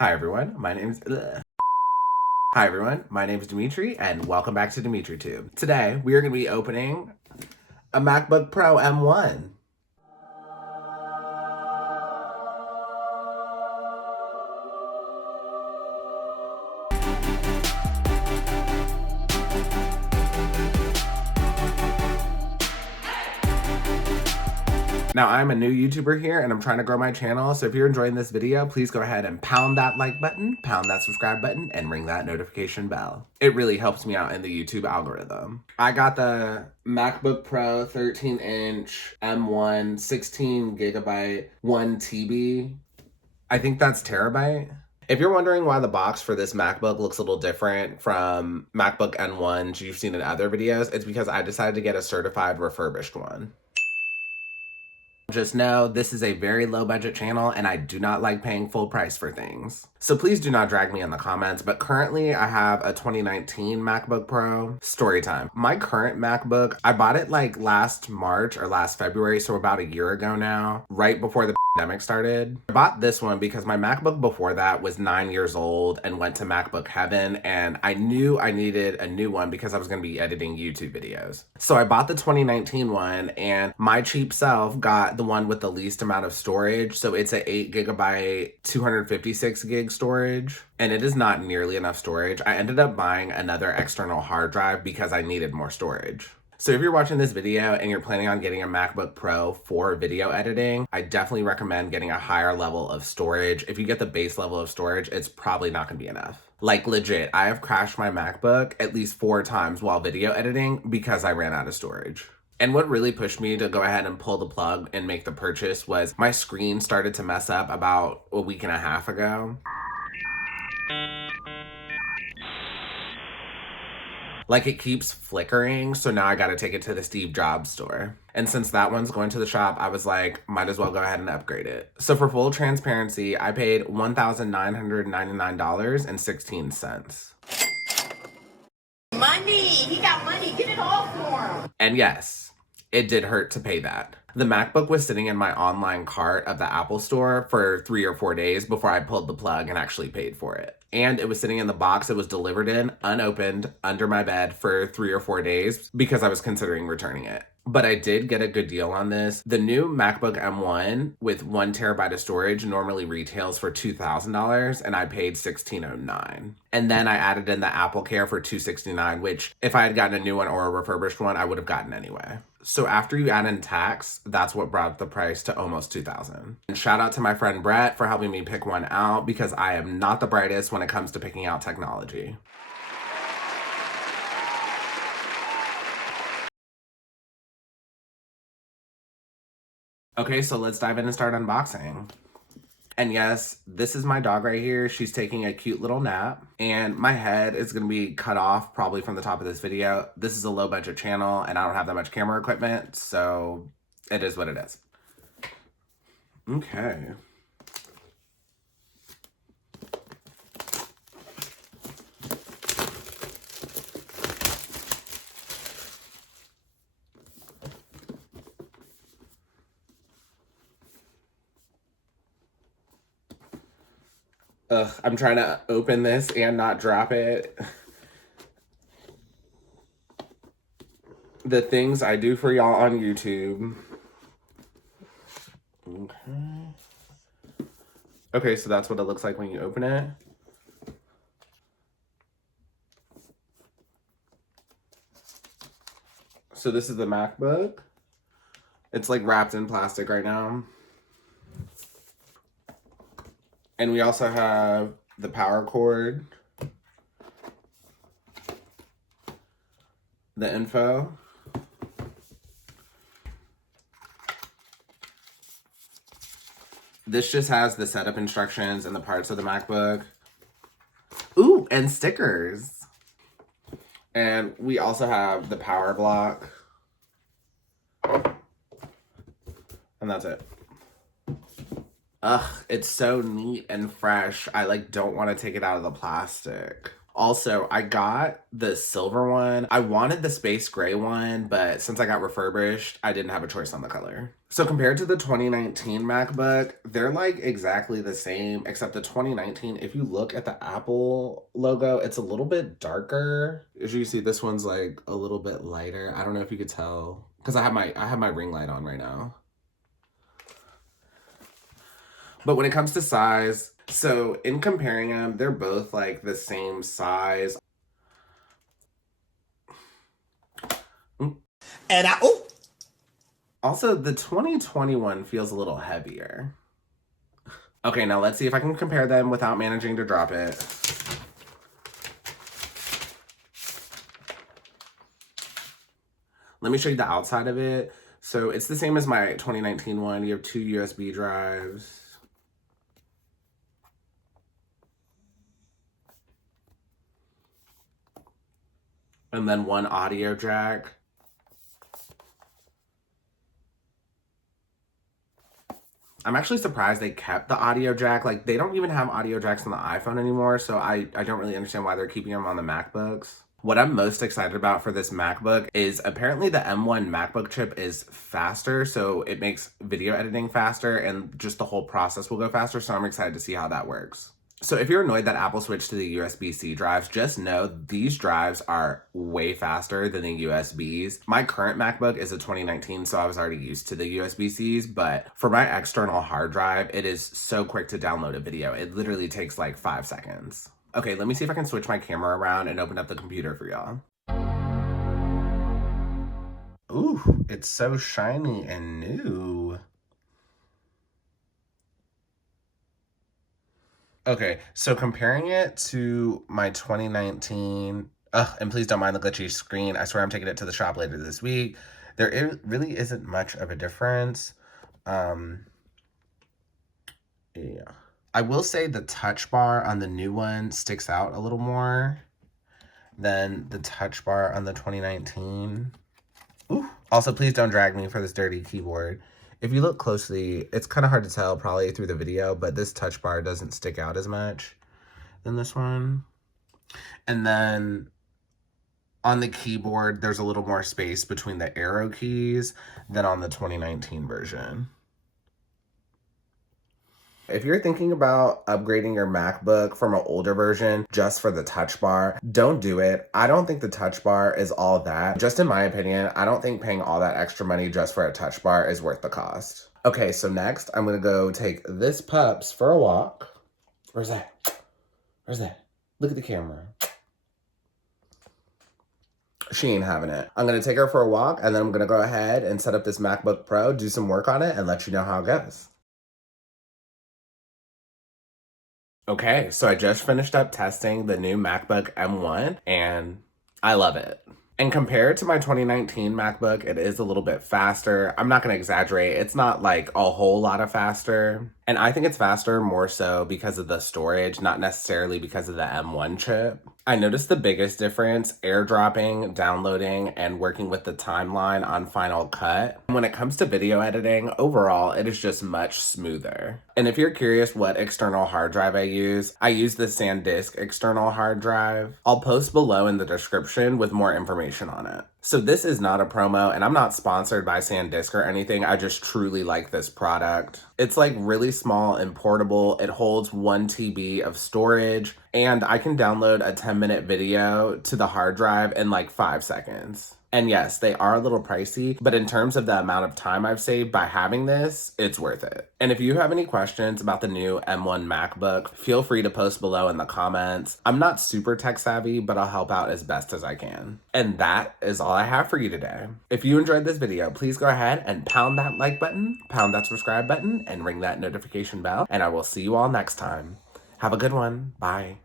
Hi everyone, my name's Dimitri, and welcome back to DimitriTube. Today we are going to be opening a MacBook Pro M1. Now, I'm a new YouTuber here and I'm trying to grow my channel, so if you're enjoying this video, please go ahead and pound that like button, pound that subscribe button, and ring that notification bell. It really helps me out in the YouTube algorithm. I got the MacBook Pro 13-inch M1 16GB 1 TB. I think that's terabyte. If you're wondering why the box for this MacBook looks a little different from MacBook N1s you've seen in other videos, it's because I decided to get a certified refurbished one. Just know this is a very low budget channel and I do not like paying full price for things. So please do not drag me in the comments, but currently I have a 2019 MacBook Pro. Story time. My current MacBook, I bought it like last March or last February, so about a year ago now, right before the pandemic started. I bought this one because my MacBook before that was 9 years old and went to MacBook heaven, and I knew I needed a new one because I was going to be editing YouTube videos. So I bought the 2019 one, and my cheap self got the one with the least amount of storage. So it's a 8GB 256 gig storage, and it is not nearly enough storage. I ended up buying another external hard drive because I needed more storage. So if you're watching this video and you're planning on getting a MacBook Pro for video editing, I definitely recommend getting a higher level of storage. If you get the base level of storage, it's probably not gonna be enough. Like legit, I have crashed my MacBook at least 4 times while video editing because I ran out of storage. And what really pushed me to go ahead and pull the plug and make the purchase was my screen started to mess up about a week and a half ago. Like, it keeps flickering, so now I gotta take it to the Steve Jobs store. And since that one's going to the shop, I was like, might as well go ahead and upgrade it. So for full transparency, I paid $1,999.16. Money! He got money! Get it all for him! And yes, it did hurt to pay that. The MacBook was sitting in my online cart of the Apple store for 3 or 4 days before I pulled the plug and actually paid for it. And it was sitting in the box it was delivered in, unopened, under my bed for 3 or 4 days because I was considering returning it. But I did get a good deal on this. The new MacBook M1 with 1 terabyte of storage normally retails for $2,000 and I paid $1,609. And then I added in the Apple Care for $269, which if I had gotten a new one or a refurbished one, I would have gotten anyway. So after you add in tax, that's what brought the price to almost $2,000. And shout out to my friend Brett for helping me pick one out because I am not the brightest when it comes to picking out technology. Okay, so let's dive in and start unboxing. And yes, this is my dog right here. She's taking a cute little nap. And my head is going to be cut off probably from the top of this video. This is a low budget channel and I don't have that much camera equipment. So it is what it is. Okay. Ugh, I'm trying to open this and not drop it. The things I do for y'all on YouTube. Okay. Okay, so that's what it looks like when you open it. So this is the MacBook. It's like wrapped in plastic right now. And we also have the power cord, the info, this just has the setup instructions and the parts of the MacBook. Ooh, and stickers. And we also have the power block. And that's it. Ugh, it's so neat and fresh. I like don't want to take it out of the plastic. Also, I got the silver one. I wanted the space gray one, but since I got refurbished, I didn't have a choice on the color. So compared to the 2019 MacBook, they're like exactly the same, except the 2019, if you look at the Apple logo, it's a little bit darker. As you see, this one's like a little bit lighter. I don't know if you could tell, because I have my ring light on right now. But when it comes to size, so in comparing them, they're both like the same size. And Also, the 2021 feels a little heavier. Okay, now let's see if I can compare them without managing to drop it. Let me show you the outside of it. So it's the same as my 2019 one. You have 2 USB drives. And then 1 audio jack. I'm actually surprised they kept the audio jack. Like, they don't even have audio jacks on the iPhone anymore, so I don't really understand why they're keeping them on the MacBooks. What I'm most excited about for this MacBook is apparently the M1 MacBook chip is faster, so it makes video editing faster, and just the whole process will go faster, so I'm excited to see how that works. So if you're annoyed that Apple switched to the USB-C drives, just know these drives are way faster than the USBs. My current MacBook is a 2019, so I was already used to the USB-Cs, but for my external hard drive, it is so quick to download a video. It literally takes like 5 seconds. Okay, let me see if I can switch my camera around and open up the computer for y'all. Ooh, it's so shiny and new. Okay, so comparing it to my 2019, and please don't mind the glitchy screen. I swear I'm taking it to the shop later this week. Really isn't much of a difference. Yeah. I will say the touch bar on the new one sticks out a little more than the touch bar on the 2019. Ooh. Also, please don't drag me for this dirty keyboard. If you look closely, it's kind of hard to tell probably through the video, but this touch bar doesn't stick out as much than this one. And then on the keyboard, there's a little more space between the arrow keys than on the 2019 version. If you're thinking about upgrading your MacBook from an older version just for the touch bar, don't do it. I don't think the touch bar is all that. Just in my opinion, I don't think paying all that extra money just for a touch bar is worth the cost. Okay, so next I'm gonna go take this pups for a walk. Where's that? Where's that? Look at the camera. She ain't having it. I'm gonna take her for a walk, and then I'm gonna go ahead and set up this MacBook Pro, do some work on it, and let you know how it goes. Okay, so I just finished up testing the new MacBook M1, and I love it. And compared to my 2019 MacBook, it is a little bit faster. I'm not gonna exaggerate, it's not like a whole lot of faster. And I think it's faster more so because of the storage, not necessarily because of the M1 chip. I noticed the biggest difference airdropping, downloading, and working with the timeline on Final Cut. When it comes to video editing, overall, it is just much smoother. And if you're curious what external hard drive I use the Sandisk external hard drive. I'll post below in the description with more information on it. So this is not a promo, and I'm not sponsored by Sandisk or anything. I just truly like this product. It's like really small and portable. It holds 1 TB of storage, and I can download a 10-minute video to the hard drive in like 5 seconds. And yes, they are a little pricey, but in terms of the amount of time I've saved by having this, it's worth it. And if you have any questions about the new M1 MacBook, feel free to post below in the comments. I'm not super tech savvy, but I'll help out as best as I can. And that is all I have for you today. If you enjoyed this video, please go ahead and pound that like button, pound that subscribe button, and ring that notification bell, and I will see you all next time. Have a good one. Bye.